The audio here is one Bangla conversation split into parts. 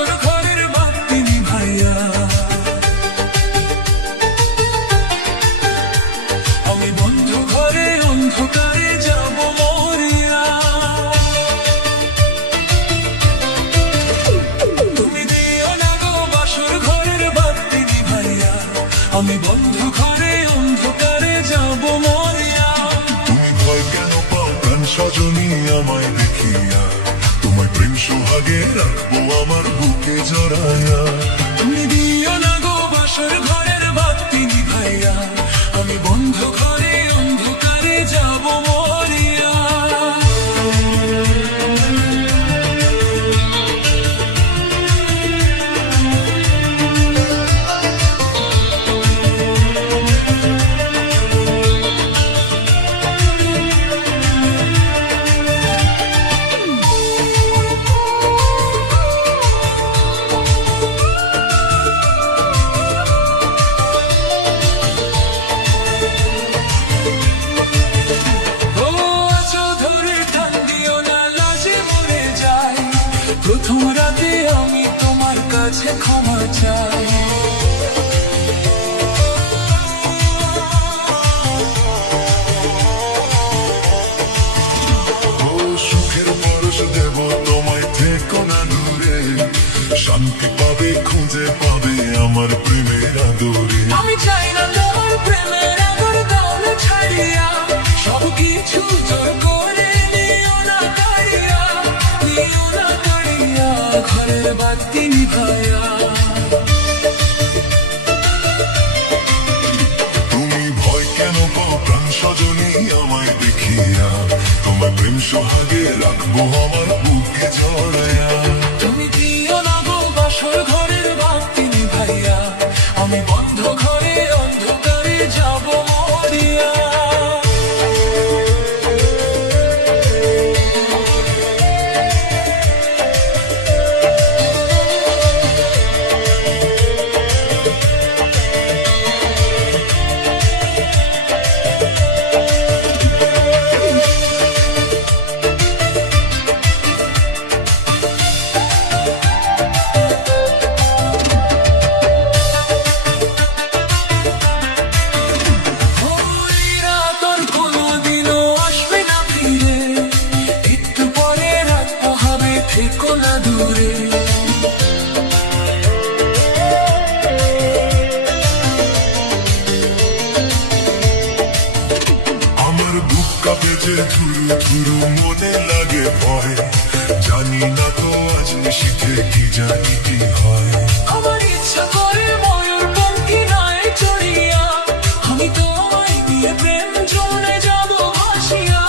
বাসর ঘরের বাতি নিভাইয়া আমি বন্ধ ঘরে অন্ধকারে যাব মরিয়া। তুমি দিও না গো বাসর ঘরের বাতি নিভাইয়া আমি বন্ধ ঘরে অন্ধকারে যাব মরিয়া। তুমি ভয় কেন পাও প্রাণ সজনী আমায় দেখিয়া, তোমায় প্রেম সোহাগে রাখবো আমার বুকে জড়াইয়া। তুমি দিও না গো বাসর ঘরের বাতি নিভাইয়া আমি বন্ধ ঘরে অন্ধকারে যাব মরিয়া। প্রথম রাতে আমি তোমার কাছে ক্ষমা চাই। ও সুখের পরশ দেব তোমায়, থেকো না দূরে, শান্তি পাবে খুঁজে পাবে আমার প্রেমের আদরে। আমি চাই না তোমার প্রেমের আদর দাও ছাড়িয়া, সব কিছু জোর করে নিও না কাড়িয়া, নিও না কাড়িয়া ঘরের বাতি নিভাইয়া। তুমি ভয় কেন পাও প্রাণ সজনী আমায় দেখিয়া, তোমার প্রেম সোহাগে রাখবো আমার বুকে জড়াইয়া। তুমি দিও না গো বাসর ঘরের বাতি নিভাইয়া আমি বন্ধ ঘরে অন্ধকারে যাব মরিয়া। থেকো না দূরে আমার বুক কাঁপে যে ধুরু ধুরু, মনে লাগে ভয়, জানি না তো আজ নিশীথে কি জানি কি হয়। আমার ইচ্ছা করে ময়ূর পঙ্খী নাই চড়িয়া আমি তোমায় নিয়ে প্রেম জলে যাব ভাসিয়া,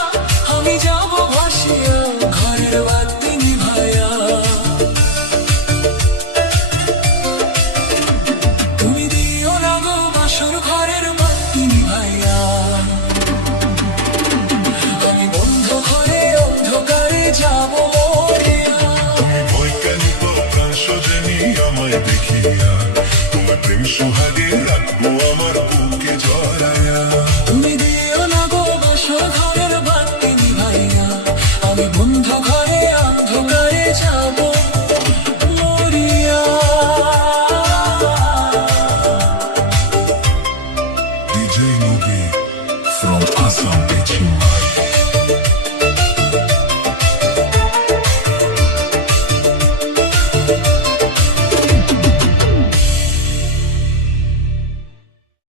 আমি যাব ভাসিয়া ঘরের বাতি নিভাইয়া। তুমি দিও না গো বাসর ঘরের বাতি নিভাইয়া আমি বন্ধ ঘরে অন্ধকারে যাব মরিয়া। তুমি ভয় কেন পাও প্রাণ সজনী আমায় দেখিয়া, তোমার প্রেম সোহাগে রাখবো আমার বুকে